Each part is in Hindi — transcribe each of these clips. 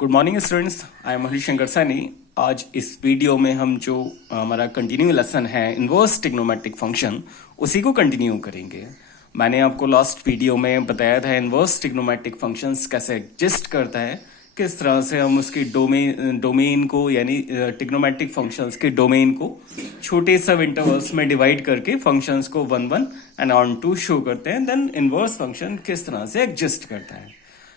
Good morning students, I am Harishankar Saini. आज इस वीडियो में हम जो हमारा कंटिन्यू लेसन है इन्वर्स ट्रिग्नोमेट्रिक फंक्शन, उसी को कंटिन्यू करेंगे। मैंने आपको लास्ट वीडियो में बताया था इन्वर्स ट्रिग्नोमेट्रिक फंक्शंस कैसे एग्जिस्ट करता है, किस तरह से हम उसकी डोमेन को यानी ट्रिग्नोमेट्रिक फंक्शंस के डोमेन को छोटे सब इंटरवल्स में डिवाइड करके फंक्शंस को 1 1 एंड ऑन 2 शो करते हैं। देन इन्वर्स फंक्शन किस तरह से एग्जिस्ट करता है।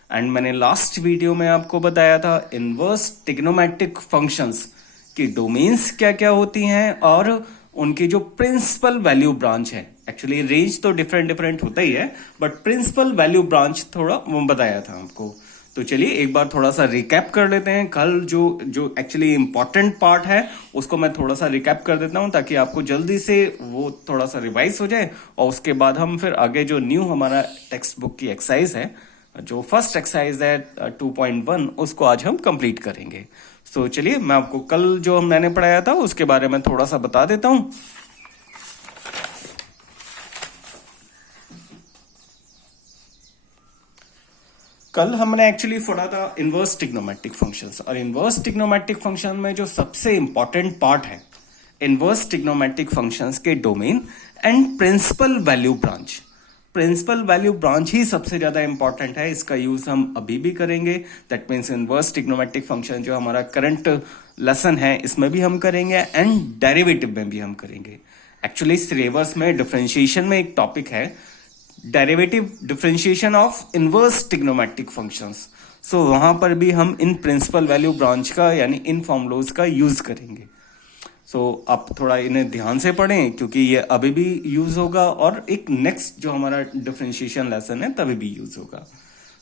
एंड मैंने लास्ट वीडियो में आपको बताया था इन्वर्स ट्रिग्नोमेट्रिक फंक्शंस की डोमेन्स क्या क्या होती हैं और उनकी जो प्रिंसिपल वैल्यू ब्रांच है। एक्चुअली रेंज तो डिफरेंट डिफरेंट होता ही है, बट प्रिंसिपल वैल्यू ब्रांच थोड़ा वो बताया था आपको। तो चलिए एक बार थोड़ा सा रिकैप कर लेते हैं। कल जो जो एक्चुअली इंपॉर्टेंट पार्ट है उसको मैं थोड़ा सा रिकैप कर देता हूं ताकि आपको जल्दी से वो थोड़ा सा रिवाइज हो जाए, और उसके बाद हम फिर आगे जो न्यू हमारा टेक्स्ट बुक की एक्सरसाइज है, जो फर्स्ट एक्सरसाइज है 2.1, उसको आज हम कंप्लीट करेंगे। सो चलिए मैं आपको कल जो मैंने पढ़ाया था उसके बारे में थोड़ा सा बता देता हूं। कल हमने एक्चुअली पढ़ा था इन्वर्स ट्रिग्नोमेट्रिक फंक्शंस, और इन्वर्स ट्रिग्नोमेट्रिक फंक्शन में जो सबसे इंपॉर्टेंट पार्ट है इन्वर्स ट्रिग्नोमेट्रिक फंक्शंस के domain and principal value branch. Principal value branch ही सबसे ज्यादा इंपॉर्टेंट है, इसका यूज हम अभी भी करेंगे। That means inverse trigonometric function जो हमारा करंट लेसन है इसमें भी हम करेंगे एंड डेरिवेटिव में भी हम करेंगे। एक्चुअली सिलेबस में डिफरेंशिएशन में एक टॉपिक है derivative differentiation of inverse trigonometric functions. So वहां पर भी हम इन प्रिंसिपल वैल्यू ब्रांच का यानी इन फॉर्मूलोज का यूज करेंगे। सो आप थोड़ा इन्हें ध्यान से पढ़ें क्योंकि ये अभी भी यूज होगा और एक नेक्स्ट जो हमारा डिफरेंशिएशन लेसन है तभी भी यूज होगा।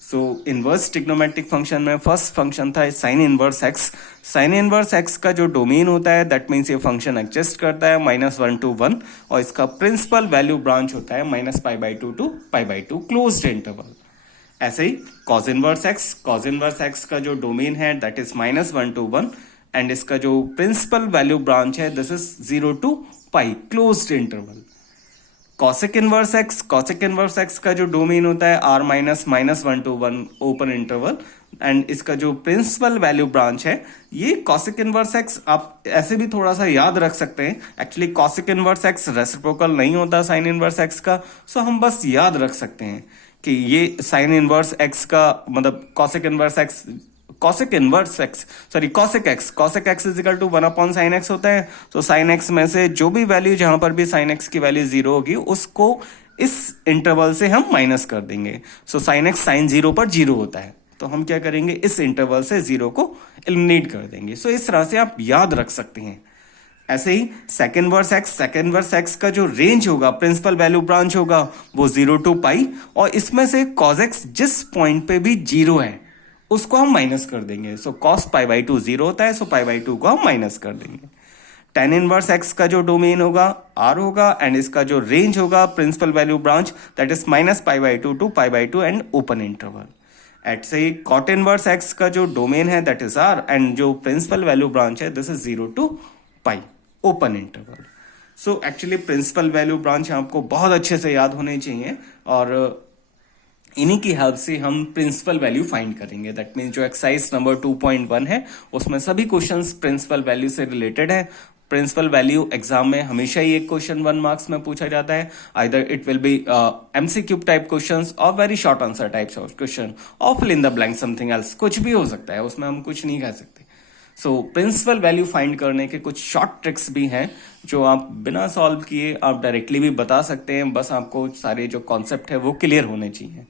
सो इनवर्स ट्रिग्नोमेट्रिक फंक्शन में फर्स्ट फंक्शन था sine inverse x. Sine inverse x का जो डोमेन होता है दैट मीन्स ये फंक्शन एग्जिस्ट करता है -1 to 1, और इसका प्रिंसिपल वैल्यू ब्रांच होता है -π/2 to π/2 क्लोज्ड इंटरवल। ऐसे ही कॉस इनवर्स एक्स का जो डोमेन है दैट इज -1 to 1, एंड इसका जो प्रिंसिपल वैल्यू ब्रांच है this is 0 to π closed interval. Cosec inverse x का जो डोमेन होता है r -1 to 1 open interval, and इसका जो प्रिंसिपल वैल्यू ब्रांच है ये कॉसेक इनवर्स एक्स। आप ऐसे भी थोड़ा सा याद रख सकते हैं, actually cosec inverse x reciprocal नहीं होता साइन इनवर्स एक्स का, सो हम बस याद रख सकते हैं कि ये साइन इनवर्स एक्स का मतलब cosec x is equal to 1/sin x होता है। तो sin x में से जो भी वैल्यू, जहां पर भी sin x की वैल्यू 0 होगी उसको इस इंटरवल से हम माइनस कर देंगे। सो sin x sin 0 पर 0 होता है, तो हम क्या करेंगे इस इंटरवल से 0 को एलिमिनेट कर देंगे। सो इस तरह से आप याद रख सकते हैं। ऐसे ही सेकंड वर्स एक्स का जो रेंज होगा प्रिंसिपल वैल्यू ब्रांच होगा वो 0 to π, और इसमें से cos x जिस पॉइंट पे भी 0 है उसको हम माइनस कर देंगे। सो cos π/2 0 होता है, सो π/2 को हम माइनस कर देंगे। tan इनवर्स x का जो डोमेन होगा r होगा, एंड इसका जो रेंज होगा principal value branch that is -π/2 to π/2 and open interval. ऐसे ही cot इनवर्स x का जो डोमेन है दैट इज r, एंड जो प्रिंसिपल वैल्यू ब्रांच है this is 0 to π open interval. So actually principal value branch आपको बहुत अच्छे से याद होने चाहिए, और इन्हीं की हेल्प से हम प्रिंसिपल वैल्यू फाइंड करेंगे। दैट मीन्स जो एक्सरसाइज नंबर 2.1 है उसमें सभी क्वेश्चंस प्रिंसिपल वैल्यू से रिलेटेड है। प्रिंसिपल वैल्यू एग्जाम में हमेशा ही एक क्वेश्चन 1 मार्क्स में पूछा जाता है। Either it will be MCQ type questions और very short answer types of question, और fill in the blank something else, कुछ भी हो सकता है, उसमें हम कुछ नहीं कह सकते। सो प्रिंसिपल वैल्यू फाइंड करने के कुछ शॉर्ट ट्रिक्स भी हैं जो आप बिना सॉल्व किए आप डायरेक्टली भी बता सकते हैं, बस आपको सारे जो कॉन्सेप्ट है वो क्लियर होने चाहिए।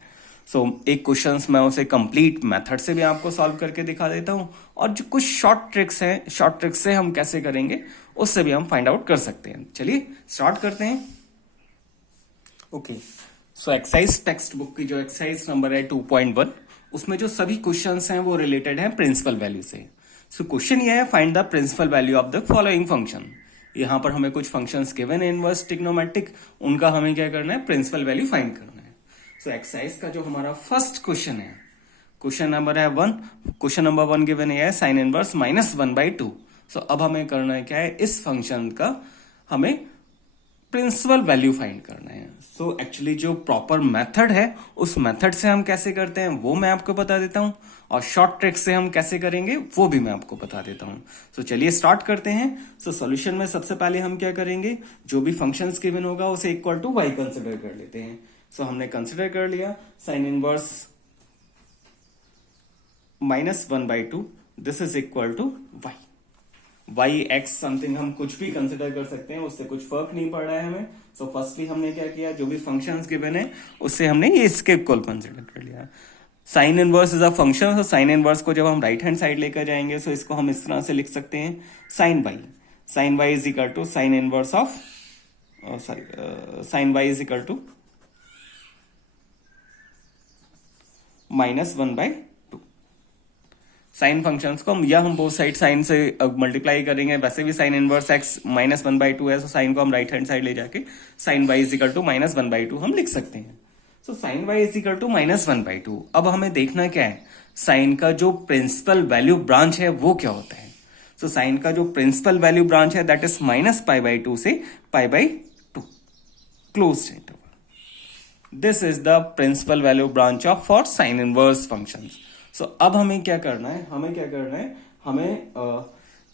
सो एक क्वेश्चन मैं उसे कंप्लीट मेथड से भी आपको सॉल्व करके दिखा देता हूं, और जो कुछ शॉर्ट ट्रिक्स हैं, शॉर्ट ट्रिक्स से हम कैसे करेंगे उससे भी हम फाइंड आउट कर सकते हैं। चलिए स्टार्ट करते हैं। Okay, so exercise text book की जो एक्सरसाइज नंबर है 2.1, उसमें जो सभी क्वेश्चंस हैं वो रिलेटेड हैं प्रिंसिपल वैल्यू से। सो क्वेश्चन ये है find the principal value of the following function. यहां पर हमें कुछ फंक्शंस गिवन है इनवर्स ट्रिग्नोमेट्रिक, उनका हमें क्या करना है प्रिंसिपल वैल्यू फाइंड करना है। सो एक्सरसाइज का जो हमारा फर्स्ट क्वेश्चन है, क्वेश्चन नंबर 1 गिवन है साइन इनवर्स -1/2। सो अब हमें करना है क्या है, इस फंक्शन का हमें प्रिंसिपल वैल्यू फाइंड करना है। सो एक्चुअली जो प्रॉपर मेथड है उस मेथड से हम कैसे करते हैं वो मैं आपको बता देता हूं, और शॉर्ट ट्रिक से हम कैसे करेंगे वो भी मैं आपको बता देता हूं। सो चलिए स्टार्ट करते हैं। सो सॉल्यूशन में सबसे पहले हम क्या करेंगे, जो भी फंक्शंस गिवन होगा उसे इक्वल टू वाई कंसिडर कर लेते हैं। सो हमने कंसिडर कर लिया sine inverse -1/2, this is equal to y. Y x something हम कुछ भी कंसिडर कर सकते हैं, उससे कुछ फर्क नहीं पड़ रहा है हमें। सो फर्स्टली हमने क्या किया, जो भी फंक्शंस गिवन है उससे हमने ये इसके इक्वल कंसिडर कर लिया। Sine inverse is a function, तो साइन इनवर्स को जब हम राइट हैंड साइड लेकर जाएंगे तो इसको हम इस तरह से लिख सकते हैं sine y. Sine Y is equal to sine inverse of sine Y is equal to -1/2। Sine functions को हम बोथ साइड साइन से मल्टीप्लाई करेंगे। वैसे भी साइन इनवर्स एक्स -1/2 है, तो साइन को हम राइट हैंड साइड ले जाके sine Y is equal to -1/2 हम लिख सकते हैं। So sine Y is equal to -1/2। अब हमें देखना क्या है, साइन का जो प्रिंसिपल वैल्यू ब्रांच है वो क्या होता है। सो साइन का जो प्रिंसिपल वैल्यू ब्रांच है दैट इज -π/2 से π/2 closed interval. This is the principal value branch of for sine inverse functions. So अब हमें क्या करना है, हमें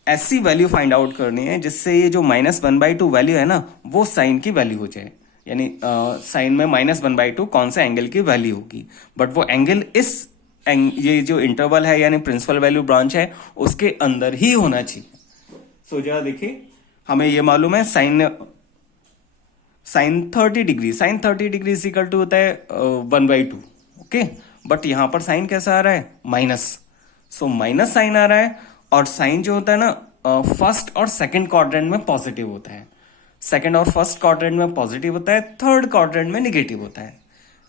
ऐसी वैल्यू फाइंड आउट करनी है जिससे ये जो -1/2 वैल्यू है ना वो साइन की वैल्यू हो जाए। यानी साइन में -1/2 कौन सा एंगल की वैल्यू होगी, बट वो एंगल ये जो इंटरवल है यानी प्रिंसिपल वैल्यू ब्रांच है उसके अंदर ही होना चाहिए। सो जरा देखिए, हमें ये मालूम है sine 30 degree is equal to होता है 1/2। ओके, बट यहां पर साइन कैसा आ रहा है, माइनस। सो माइनस साइन आ रहा है, और साइन जो होता है ना फर्स्ट और सेकंड क्वाड्रेंट में पॉजिटिव होता है, सेकंड और फर्स्ट क्वाड्रेंट में पॉजिटिव होता है, थर्ड क्वाड्रेंट में निगेटिव होता है।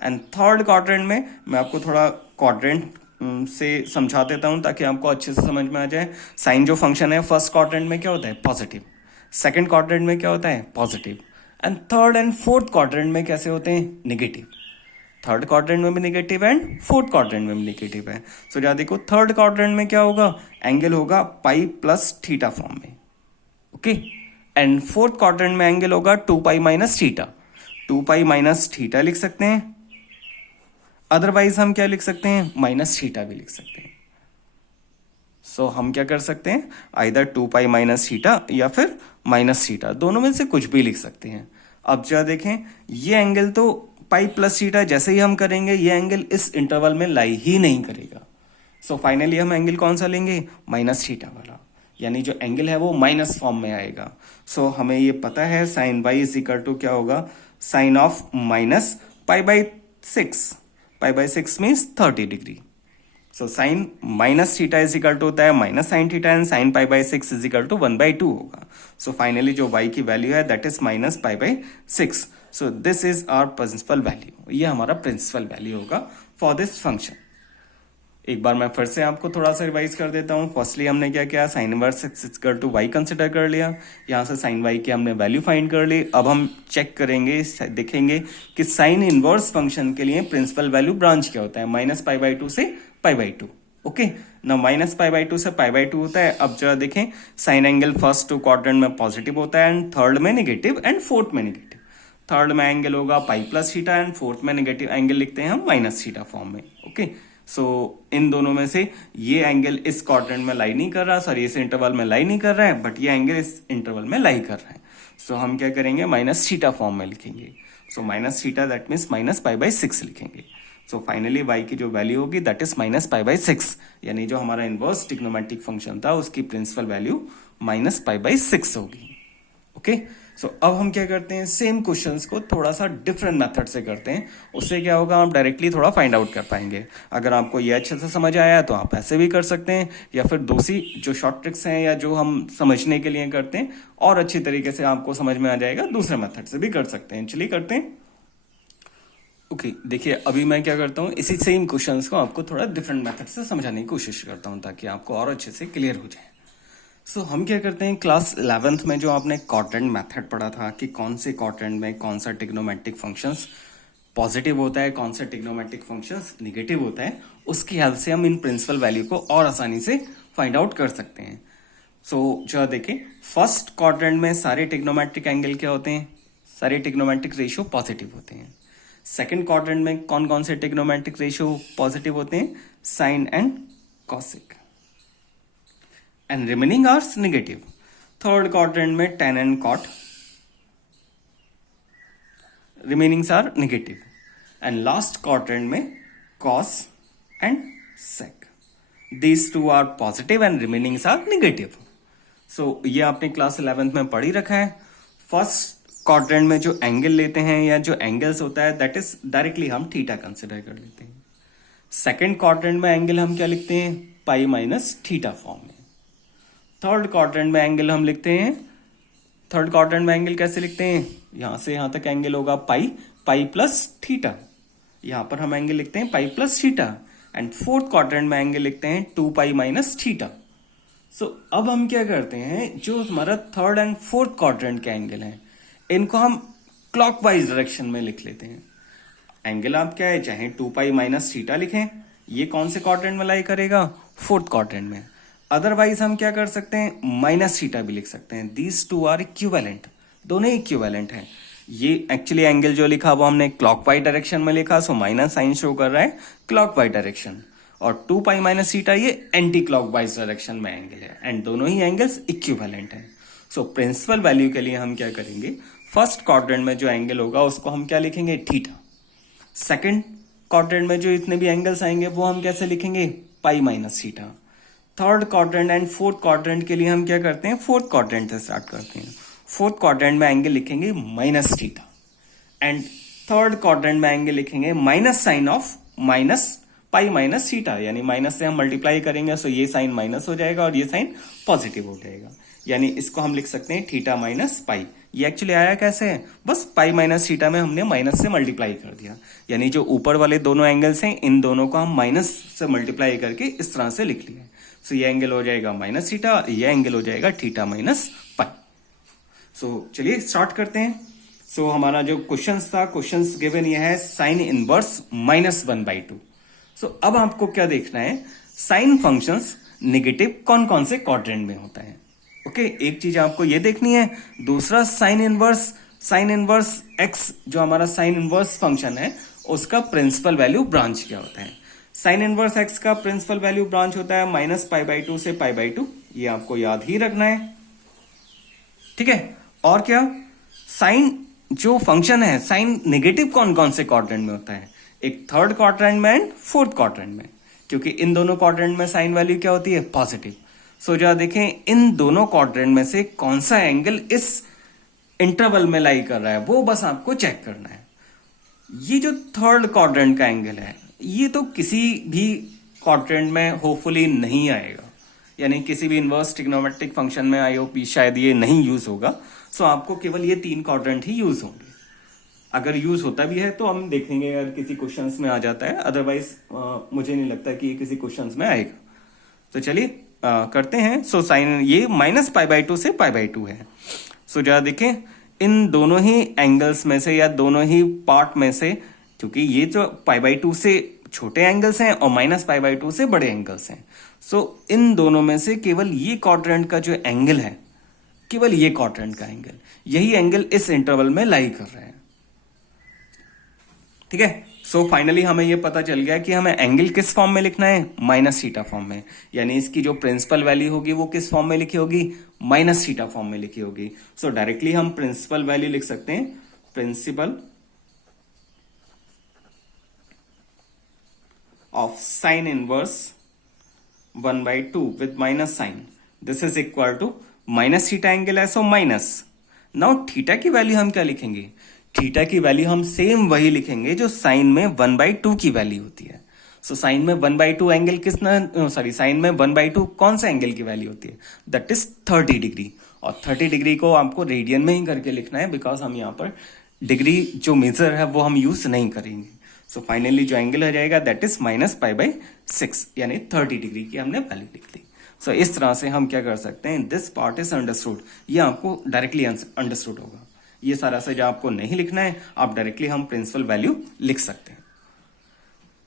एंड थर्ड क्वाड्रेंट में मैं आपको थोड़ा क्वाड्रेंट से समझा देता हूं ताकि आपको अच्छे से समझ में आ जाए। साइन जो फंक्शन है फर्स्ट क्वाड्रेंट में क्या होता है, पॉजिटिव। सेकंड क्वाड्रेंट में क्या होता है, positive. And third and fourth quadrant में कैसे होते हैं, निगेटिव। थर्ड क्वाड्रेंट में भी निगेटिव है एंड फोर्थ क्वाड्रेंट में भी निगेटिव है। सो जरा देखो, थर्ड क्वाड्रेंट में क्या होगा, एंगल होगा पाई प्लस थीटा फॉर्म में। ओके, एंड फोर्थ क्वाड्रेंट में एंगल होगा 2π माइनस थीटा। 2π माइनस थीटा लिख सकते हैं, अदरवाइज हम क्या लिख सकते हैं, माइनस थीटा भी लिख सकते हैं। सो हम क्या कर सकते हैं, आइदर 2π माइनस थीटा या फिर माइनस थीटा, दोनों में से कुछ भी लिख सकते हैं। अब जरा देखें, ये एंगल तो पाई प्लस थीटा जैसे ही हम करेंगे ये एंगल इस इंटरवल में लाई ही नहीं करेगा। सो फाइनली हम एंगल कौन सा लेंगे, माइनस थीटा वाला, यानी जो एंगल है वो माइनस फॉर्म में आएगा। सो हमें ये पता है sine Y is equal to क्या होगा, sine of -π/6। π/6 means 30 degree. So sine minus theta is equal to होता है minus sine theta, and sine π/6 is equal to 1/2 होगा। सो फाइनली जो y की वैल्यू है that is -π/6। So this is our principal value, ये हमारा प्रिंसिपल वैल्यू होगा फॉर दिस फंक्शन। एक बार मैं फिर से आपको थोड़ा सा रिवाइज कर देता हूं। फर्स्टली हमने क्या किया, sine inverse x equal to y consider कर लिया, यहां से साइन वाई की हमने वैल्यू फाइंड कर ली। अब हम चेक करेंगे, देखेंगे कि साइन इनवर्स फंक्शन के लिए प्रिंसिपल वैल्यू ब्रांच क्या होता है, -π/2 से π/2। ओके, ना -π/2 से π/2 होता है। अब जरा देखें, sine angle first two quadrant में पॉजिटिव होता है एंड थर्ड में नेगेटिव एंड फोर्थ में नेगेटिव। थर्ड में एंगल होगा pi plus theta and fourth में नेगेटिव एंगल लिखते हैं हम माइनस थीटा फॉर्म में। ओके, सो इन दोनों में से ये एंगल इस क्वाड्रेंट में लाई नहीं कर रहा, सॉरी इस इंटरवल में लाई नहीं कर रहा है, बट ये एंगल इस इंटरवल में लाई कर रहा है। सो हम क्या करेंगे, माइनस थीटा फॉर्म में लिखेंगे। So minus theta that means -π/6 लिखेंगे। सो फाइनली y की जो वैल्यू होगी दैट इज -π/6, यानी जो हमारा इनवर्स ट्रिग्नोमेट्रिक फंक्शन था उसकी प्रिंसिपल वैल्यू -π/6 होगी। ओके, सो अब हम क्या करते हैं, सेम क्वेश्चंस को थोड़ा सा डिफरेंट मेथड से करते हैं। उससे क्या होगा, हम डायरेक्टली थोड़ा फाइंड आउट कर पाएंगे। अगर आपको ये अच्छे से समझ आया तो आप ऐसे भी कर सकते हैं, या फिर दूसरी जो शॉर्ट ट्रिक्स हैं या जो हम समझने के लिए करते हैं और अच्छी तरीके से आपको समझ में आ जाएगा, दूसरे मेथड से भी कर सकते हैं। चलिए करते हैं। ओके, देखिए अभी मैं क्या करता हूँ, इसी सेम क्वेश्चंस को आपको थोड़ा डिफरेंट मेथड से समझाने की कोशिश करता हूँ ताकि आपको और अच्छे से क्लियर हो जाए। सो हम क्या करते हैं, क्लास 11th में जो आपने क्वाड्रेंट मेथड पढ़ा था कि कौन से क्वाड्रेंट में कौन सा ट्रिग्नोमेट्रिक फंक्शंस पॉजिटिव होता है, कौन सा ट्रिग्नोमेट्रिक फंक्शंस निगेटिव होता है, उसकी हेल्प से हम इन प्रिंसिपल वैल्यू को और आसानी से फाइंड आउट कर सकते हैं। सो जो देखें, फर्स्ट क्वाड्रेंट में सारे ट्रिग्नोमेट्रिक एंगल क्या होते हैं, सारे ट्रिग्नोमेट्रिक रेशियो पॉजिटिव होते हैं। सेकंड क्वाड्रेंट में कौन कौन से ट्रिग्नोमेट्रिक रेशियो पॉजिटिव होते हैं? Sine and cosec, and remaining are negative. Third quadrant में tan and cot, remainings are negative. And last quadrant में cos and sec, these two are positive and remainings are negative. So ये आपने क्लास 11th में पढ़ ही रखा है। फर्स्ट क्वाड्रेंट में जो एंगल लेते हैं या जो एंगल्स होता है दैट इज डायरेक्टली हम थीटा कंसिडर कर लेते हैं। सेकंड क्वाड्रेंट में एंगल हम क्या लिखते हैं? पाई माइनस थीटा फॉर्म में। थर्ड क्वाड्रेंट में एंगल हम लिखते हैं, थर्ड क्वाड्रेंट में एंगल कैसे लिखते हैं? यहां से यहां तक एंगल होगा पाई, पाई प्लस थीटा। यहां पर हम एंगल लिखते हैं पाई plus theta. And fourth quadrant में एंगल लिखते हैं 2 पाई माइनस थीटा। सो अब हम क्या करते हैं, जो हमारा थर्ड एंड फोर्थ क्वाड्रेंट के एंगल हैं इनको हम क्लॉकवाइज डायरेक्शन में लिख लेते हैं। एंगल आप क्या है, चाहे 2 पाई माइनस थीटा लिखें, ये कौन से क्वाड्रेंट में लाई करेगा? फोर्थ क्वाड्रेंट में। अदरवाइज हम क्या कर सकते हैं, माइनस थीटा भी लिख सकते हैं। दीज टू आर इक्विवेलेंट, दोनों इक्विवेलेंट हैं। ये एक्चुअली एंगल जो लिखा वो हमने क्लॉकवाइज डायरेक्शन में लिखा, सो माइनस साइन शो कर रहा है क्लॉकवाइज डायरेक्शन। और 2 पाई माइनस थीटा ये एंटी क्लॉकवाइज डायरेक्शन में एंगल है, एंड दोनों ही एंगल्स इक्विवेलेंट हैं। सो प्रिंसिपल वैल्यू के लिए हम क्या करेंगे, फर्स्ट क्वाड्रेंट में जो एंगल होगा उसको हम क्या लिखेंगे? थीटा। सेकंड क्वाड्रेंट में जो इतने भी एंगल्स आएंगे वो हम कैसे लिखेंगे? पाई minus theta. Third quadrant and fourth quadrant के लिए हम क्या करते हैं, फोर्थ क्वाड्रेंट से स्टार्ट करते हैं। फोर्थ क्वाड्रेंट में एंगल लिखेंगे minus theta, and third quadrant में एंगल लिखेंगे minus sine of minus pi minus theta, यानी माइनस से हम मल्टीप्लाई करेंगे सो ये साइन माइनस हो जाएगा और ये साइन पॉजिटिव हो जाएगा। यानी इसको हम लिख सकते हैं थीटा माइनस पाई। ये एक्चुअली आया कैसे है, बस पाई माइनस थीटा में हमने माइनस से मल्टीप्लाई कर दिया। यानी जो ऊपर वाले दोनों एंगल्स हैं इन दोनों को हम माइनस से मल्टीप्लाई करके इस तरह से लिख लिया। सो ये एंगल हो जाएगा माइनस थीटा और ये एंगल हो जाएगा थीटा माइनस पाई। सो चलिए स्टार्ट करते हैं। सो हमारा जो क्वेश्चन था, क्वेश्चन गिवन ये है साइन इनवर्स -1/2। सो अब आपको क्या देखना है, साइन फंक्शंस नेगेटिव कौन कौन से क्वाड्रेंट में होता है। ओके, एक चीज आपको ये देखनी है। दूसरा साइन इनवर्स एक्स जो हमारा साइन इनवर्स फंक्शन है उसका प्रिंसिपल वैल्यू ब्रांच क्या होता है। साइन इनवर्स एक्स का प्रिंसिपल वैल्यू ब्रांच होता है -π/2 से π/2। ये आपको याद ही रखना है, ठीक है। और क्या, साइन जो फंक्शन है, साइन नेगेटिव कौन कौन से क्वाड्रेंट में होता है? एक थर्ड क्वाड्रेंट में एंड फोर्थ क्वाड्रेंट में, क्योंकि इन दोनों क्वाड्रेंट में साइन वैल्यू क्या होती है? पॉजिटिव। सो जरा देखें इन दोनों क्वाड्रेंट में से कौन सा एंगल इस इंटरवल में लाई कर रहा है, वो बस आपको चेक करना है। ये जो थर्ड क्वाड्रेंट का एंगल है ये तो किसी भी क्वाड्रेंट में होपफुली नहीं आएगा, यानी किसी भी इनवर्स ट्रिग्नोमेट्रिक फंक्शन में आईओपी शायद ये नहीं यूज होगा। सो आपको केवल ये 3 क्वाड्रेंट ही यूज होंगे। अगर यूज होता भी है तो हम देखेंगे अगर किसी क्वेश्चंस में आ जाता है, अदरवाइज मुझे नहीं लगता कि ये किसी क्वेश्चंस में आएगा। तो चलिए करते हैं। सो साइन ये -π/2 से π/2 है। सो जरा देखें इन दोनों ही एंगल्स में से या दोनों ही पार्ट में से, क्योंकि ये जो π/2 से छोटे एंगल्स हैं और -π/2 से बड़े एंगल्स हैं, सो इन दोनों में से केवल ये क्वाड्रेंट का जो एंगल है, केवल ये क्वाड्रेंट का एंगल, यही एंगल इस इंटरवल में लाई कर रहा है, ठीक है। सो फाइनली हमें ये पता चल गया कि हमें एंगल किस फॉर्म में लिखना है, -θ फॉर्म में। यानी इसकी जो प्रिंसिपल वैल्यू होगी वो किस फॉर्म में लिखी होगी, -θ फॉर्म में लिखी होगी। सो डायरेक्टली हम प्रिंसिपल वैल्यू लिख सकते हैं, principal of sine inverse 1/2 with minus sine, this is equal to -θ angle है, सो माइनस। नाउ थीटा की वैल्यू हम क्या लिखेंगे, थीटा की वैल्यू हम सेम वही लिखेंगे जो साइन में 1/2 की वैल्यू होती है। सो साइन में 1/2 एंगल साइन में 1/2 कौन सा एंगल की वैल्यू होती है, दैट इज 30 डिग्री। और 30 डिग्री को आपको रेडियन में ही करके लिखना है, बिकॉज हम यहाँ पर डिग्री जो मेजर है वो हम यूज नहीं करेंगे। सो फाइनली जो एंगल हो जाएगा दैट इज -π/6, यानी 30 डिग्री की हमने वैल्यू लिख दी। सो इस तरह से हम क्या कर सकते हैं, दिस पार्ट इज अंडरस्टूड, ये आपको डायरेक्टली अंडरस्टूड होगा। ये सारा से जो आपको नहीं लिखना है, आप डायरेक्टली हम प्रिंसिपल वैल्यू लिख सकते हैं।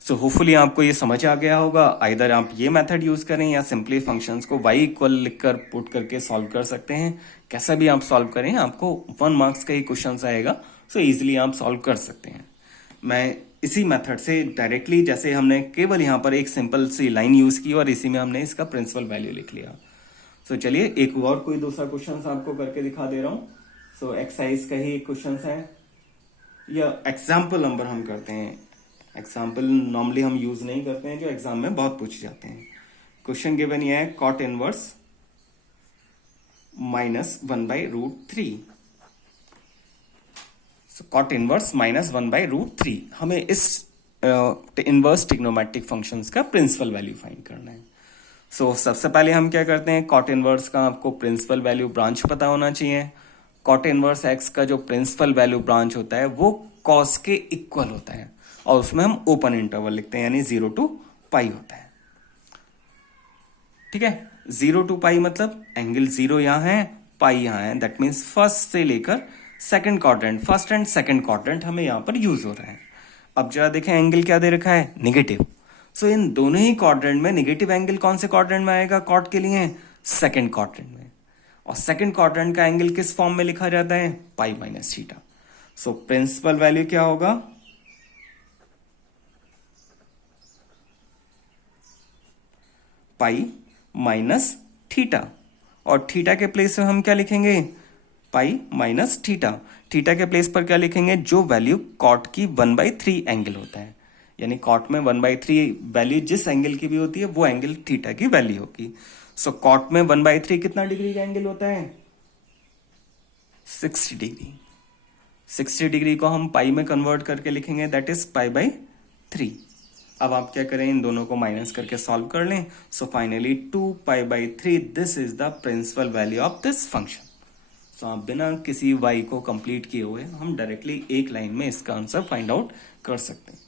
सो होपफुली आपको ये समझ आ गया होगा। आइदर आप ये मेथड यूज करें या सिंपली फंक्शंस को y इक्वल लिखकर पुट करके सॉल्व कर सकते हैं। कैसा भी आप सॉल्व करें, आपको 1 मार्क्स का ही क्वेश्चन आएगा, सो इजीली आप सॉल्व कर सकते हैं। मैं इसी मेथड से डायरेक्टली, जैसे हमने केवल यहाँ पर एक सिंपल सी लाइन यूज की और इसी में हमने इसका प्रिंसिपल वैल्यू लिख लिया। सो चलिए एक और कोई दूसरा क्वेश्चन आपको करके दिखा दे रहा हूँ। सो एक्सरसाइज का ही एक क्वेश्चन है, या एग्जाम्पल नंबर हम करते हैं। एग्जाम्पल नॉर्मली हम यूज नहीं करते हैं, जो एग्जाम में बहुत पूछे जाते हैं। क्वेश्चन गिवन ये है कॉट इनवर्स -1/√3। कॉट इनवर्स -1/√3, हमें इस इनवर्स ट्रिग्नोमेट्रिक फंक्शंस का प्रिंसिपल वैल्यू फाइंड करना है। सो सबसे पहले हम क्या करते हैं, कॉट इनवर्स का आपको प्रिंसिपल वैल्यू ब्रांच पता होना चाहिए। कॉट इनवर्स एक्स का जो प्रिंसिपल वैल्यू ब्रांच होता है वो कॉस के इक्वल होता है, और उसमें हम ओपन इंटरवल लिखते हैं, यानी 0 to π होता है। ठीक है, 0 to π मतलब एंगल 0 यहां है, पाई यहां है, दैट मीन्स फर्स्ट से लेकर second quadrant, first and second quadrant हमें यहां पर यूज हो रहा है। अब जरा देखें एंगल क्या दे रखा है, नेगेटिव। सो इन दोनों ही क्वाड्रेंट में नेगेटिव एंगल कौन से क्वाड्रेंट में आएगा कॉट के लिए, सेकंड क्वाड्रेंट में। और सेकंड क्वाड्रेंट का एंगल किस फॉर्म में लिखा जाता है, पाई minus theta. So principal value क्या होगा, पाई माइनस थीटा, और थीटा के प्लेस में हम क्या लिखेंगे, पाई माइनस थीटा। थीटा के प्लेस पर क्या लिखेंगे, जो वैल्यू कॉट की 1/3 एंगल होता है, यानी कॉट में 1/3 वैल्यू जिस एंगल की भी होती है वो एंगल थीटा की वैल्यू होगी। सो कॉट में 1/3 कितना डिग्री का एंगल होता है, 60 डिग्री। 60 डिग्री को हम पाई में कन्वर्ट करके लिखेंगे, दैट इज π/3। अब आप क्या करें, इन दोनों को माइनस करके सॉल्व कर लें। So finally 2π/3, this is the principal value of this function. So आप बिना किसी y को कंप्लीट किए हुए हम डायरेक्टली एक लाइन में इसका आंसर फाइंड आउट कर सकते हैं।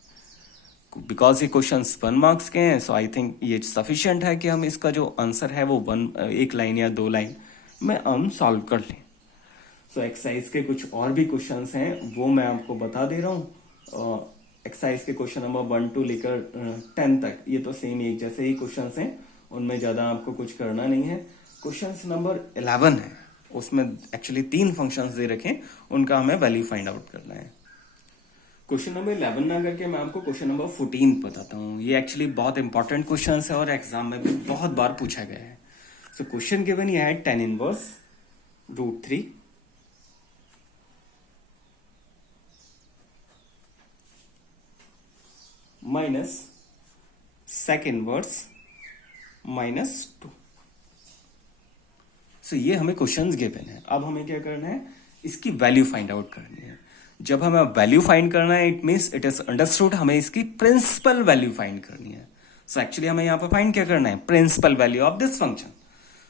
बिकॉज ये क्वेश्चन 1 मार्क्स के हैं, सो आई थिंक ये सफिशियंट है कि हम इसका जो आंसर है वो एक लाइन या 2 लाइन में हम सॉल्व कर लें। सो एक्सरसाइज के कुछ और भी क्वेश्चंस हैं, वो मैं आपको बता दे रहा हूँ। एक्सरसाइज के क्वेश्चन नंबर 1 to लेकर 10 तक ये तो सेम एक जैसे ही क्वेश्चंस हैं, उनमें ज्यादा आपको कुछ करना नहीं है। क्वेश्चन नंबर 11 है, उसमें एक्चुअली 3 फंक्शंस दे रखे, उनका हमें वैल्यू फाइंड आउट करना है। क्वेश्चन नंबर 11 ना करके मैं आपको क्वेश्चन नंबर 14 बताता हूँ। ये एक्चुअली बहुत इंपॉर्टेंट क्वेश्चन है और एग्जाम में भी बहुत बार पूछा गया है। सो क्वेश्चन गिवन ये है tan inverse √3 minus sec inverse -2। सो ये हमें क्वेश्चंस गिवन है। अब हमें क्या करना है, इसकी वैल्यू फाइंड आउट करनी है। जब हमें वैल्यू फाइंड करना है, it means it is understood हमें इसकी प्रिंसिपल वैल्यू फाइंड करनी है। सो एक्चुअली हमें यहाँ पर फाइंड क्या करना है, principal value of this function.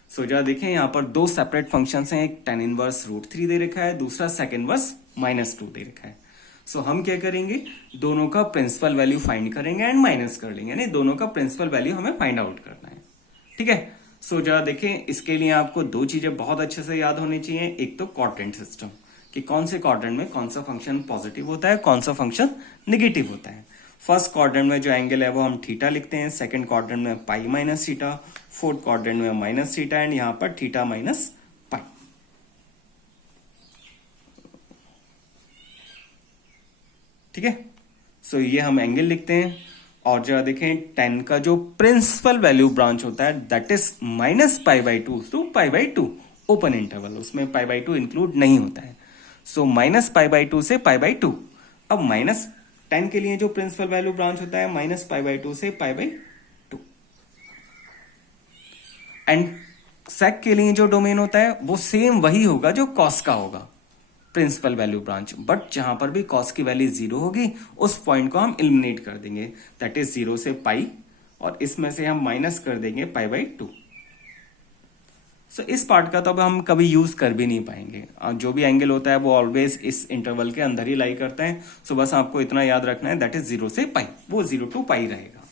So जरा देखें यहाँ पर 2 सेपरेट फंक्शंस हैं, एक tan इनवर्स √3 दे रखा है, दूसरा sec इनवर्स -2 दे रखा है। सो हम क्या करेंगे, दोनों का प्रिंसिपल वैल्यू फाइंड करेंगे एंड माइनस कर लेंगे, यानी दोनों का प्रिंसिपल वैल्यू हमें फाइंड आउट करना है। ठीक है, सो जरा देखें, इसके लिए आपको 2 चीजें बहुत अच्छे से याद होनी चाहिए। एक तो क्वाड्रेंट सिस्टम, कि कौन से क्वाड्रेंट में कौन सा फंक्शन पॉजिटिव होता है, कौन सा फंक्शन नेगेटिव होता है। फर्स्ट क्वाड्रेंट में जो एंगल है वो हम थीटा लिखते हैं, सेकंड क्वाड्रेंट में पाई माइनस थीटा, फोर्थ क्वाड्रेंट में माइनस थीटा, एंड यहां पर थीटा माइनस पाई। ठीक है, सो ये हम एंगल लिखते हैं। और जरा देखें, tan का जो प्रिंसिपल वैल्यू ब्रांच होता है that is -π/2 to π/2 open interval, उसमें π/2 इंक्लूड नहीं होता है। सो -π/2 से π/2। अब -tan के लिए जो प्रिंसिपल वैल्यू ब्रांच होता है -π/2 से π/2, एंड sec के लिए जो डोमेन होता है वो सेम वही होगा जो cos का होगा, प्रिंसिपल वैल्यू ब्रांच। बट जहां पर भी cos की वैल्यू 0 होगी उस पॉइंट को हम एलिमिनेट कर देंगे, दैट इज 0 से पाई, और इसमें से हम माइनस कर देंगे π/2। सो इस पार्ट का तो अब हम कभी यूज कर भी नहीं पाएंगे। जो भी एंगल होता है वो ऑलवेज इस इंटरवल के अंदर ही लाई करता है। सो बस आपको इतना याद रखना है, दैट इज 0 से पाई, वो 0 to पाई रहेगा।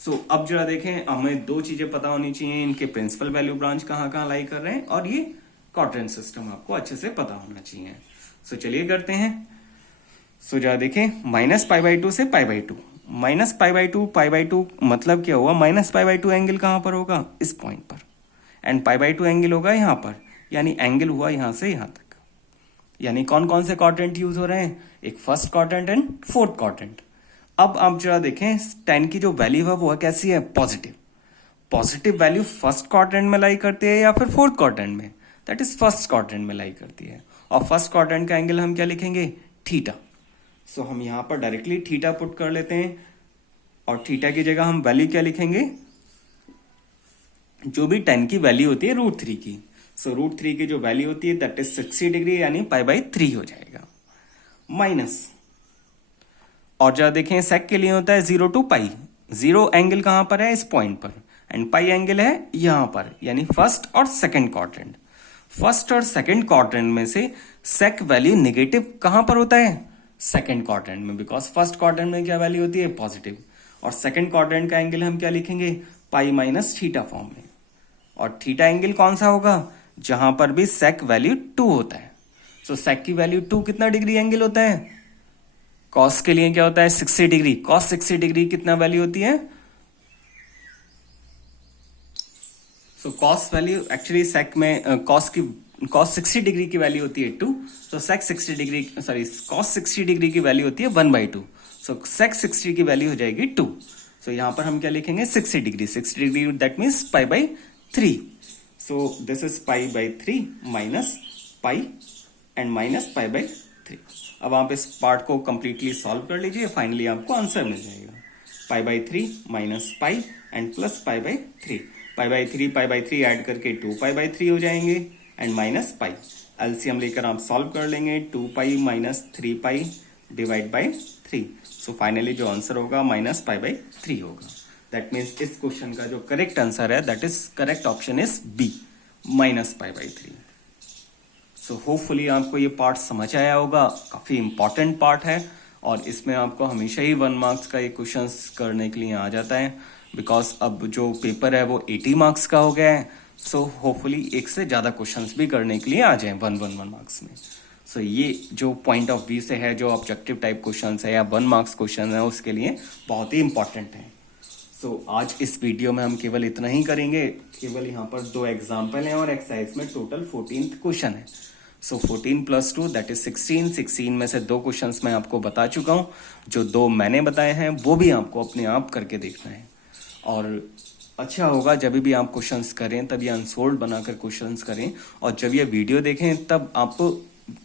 सो अब जरा देखें, हमें 2 चीजें पता होनी चाहिए, इनके प्रिंसिपल वैल्यू ब्रांच कहाँ कहाँ लाई कर रहे हैं, और ये क्वाड्रेंट सिस्टम आपको अच्छे से पता होना चाहिए। सो चलिए करते हैं। सो जरा देखें, -π/2 से π/2, माइनस पाई बाई टू मतलब क्या हुआ, minus pi by two angle कहाँ पर होगा, इस पॉइंट पर, and pi by two angle होगा यहाँ पर, यानी एंगल हुआ यहाँ से यहाँ तक। यानी कौन कौन से क्वाड्रेंट यूज हो रहे हैं, एक first quadrant and fourth quadrant. अब आप जरा देखें tan की जो वैल्यू है वो कैसी है, positive. Positive value first quadrant में लाई करती है या फिर फोर्थ क्वाड्रेंट में, दैट इज फर्स्ट क्वाड्रेंट में लाई करती है। और फर्स्ट क्वाड्रेंट का एंगल हम क्या लिखेंगे, थीटा। सो हम यहां पर डायरेक्टली थीटा पुट कर लेते हैं, और थीटा की जगह हम वैल्यू क्या लिखेंगे, जो भी tan की वैल्यू होती है √3 की। सो √3 की जो वैल्यू होती है दैट इज 60 डिग्री, यानी π/3 हो जाएगा, माइनस। और जरा देखें सेक के लिए होता है 0 to π। 0 एंगल कहां पर है, इस पॉइंट पर, एंड पाई एंगल है यहां पर, यानी फर्स्ट और सेकंड क्वाड्रेंट। फर्स्ट और सेकंड क्वाड्रेंट में से सेक वैल्यू नेगेटिव कहां पर होता है, सेकंड क्वाड्रेंट में, बिकॉज फर्स्ट क्वाड्रेंट में क्या वैल्यू होती है, पॉजिटिव। और सेकंड क्वाड्रेंट का एंगल हम क्या लिखेंगे, π-θ फॉर्म में। और थीटा एंगल कौन सा होगा, जहां पर भी सेक वैल्यू 2 होता है। सो सेक की वैल्यू 2 कितना डिग्री एंगल होता है, कॉस के लिए क्या होता है 60 डिग्री। कॉस 60 डिग्री कितना वैल्यू होती है, सो कॉस वैल्यू एक्चुअली सेक में कॉस 60 डिग्री की वैल्यू होती है 2, तो सेक 60 डिग्री सॉरी कॉस 60 डिग्री की वैल्यू होती है 1/2। सो सेक 60 की वैल्यू हो जाएगी 2। सो यहां पर हम क्या लिखेंगे 60 degree, 60 degree that means π/3। So this is π/3 minus pi and minus π/3। अब आप इस पार्ट को कंप्लीटली सॉल्व कर लीजिए, फाइनली आपको आंसर मिल जाएगा, π/3 minus pi and plus π/3। π/3 add करके 2π/3 हो जाएंगे, एंड माइनस पाई। एलसीएम लेकर आप सॉल्व कर लेंगे, 2π minus 3π divide by 3। So finally जो आंसर होगा माइनस π/3 होगा। दैट मीन्स इस क्वेश्चन का जो करेक्ट आंसर है that is correct option is B, minus π/3। So hopefully आपको ये पार्ट समझ आया होगा, काफी इंपॉर्टेंट पार्ट है, और इसमें आपको हमेशा ही 1 मार्क्स का ये क्वेश्चन करने के लिए आ जाता है, बिकॉज अब जो पेपर है वो 80 मार्क्स का हो गया है। सो होपफुली एक से ज्यादा क्वेश्चंस भी करने के लिए आ जाए 1 मार्क्स में। सो ये जो पॉइंट ऑफ व्यू से है, जो ऑब्जेक्टिव टाइप क्वेश्चन है या 1 मार्क्स क्वेश्चन है, उसके लिए बहुत ही इंपॉर्टेंट है। सो आज इस वीडियो में हम केवल इतना ही करेंगे, केवल यहाँ पर 2 एग्जाम्पल हैं और एक्सरसाइज में टोटल 14 क्वेश्चन है। सो 14 + 2 दैट इज 16 में से 2 क्वेश्चंस मैं आपको बता चुका हूँ, जो 2 मैंने बताए हैं वो भी आपको अपने आप करके देखना है। और अच्छा होगा जब भी आप क्वेश्चंस करें तब ये अनसोल्ड बनाकर क्वेश्चंस करें, और जब ये वीडियो देखें तब आप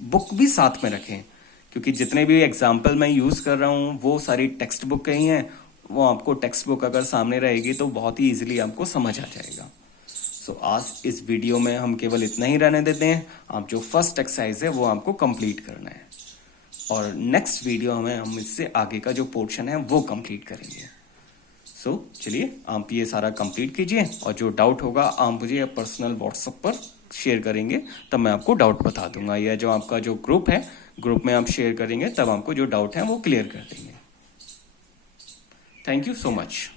बुक भी साथ में रखें, क्योंकि जितने भी एग्जाम्पल मैं यूज कर रहा हूँ वो सारी टेक्स्ट बुक ही हैं। वो आपको टेक्स्ट बुक अगर सामने रहेगी तो बहुत ही इजीली आपको समझ आ जाएगा। सो आज इस वीडियो में हम केवल इतना ही रहने देते हैं। आप जो फर्स्ट एक्सरसाइज है वो आपको कंप्लीट करना है, और नेक्स्ट वीडियो में हम इससे आगे का जो पोर्शन है वो कंप्लीट करेंगे। सो चलिए आप ये सारा कंप्लीट कीजिए, और जो डाउट होगा आप मुझे पर्सनल व्हाट्सएप पर शेयर करेंगे, तब मैं आपको डाउट बता दूंगा, या जो आपका जो ग्रुप है ग्रुप में आप शेयर करेंगे तब आपको जो डाउट है वो क्लियर कर देंगे। Thank you so much.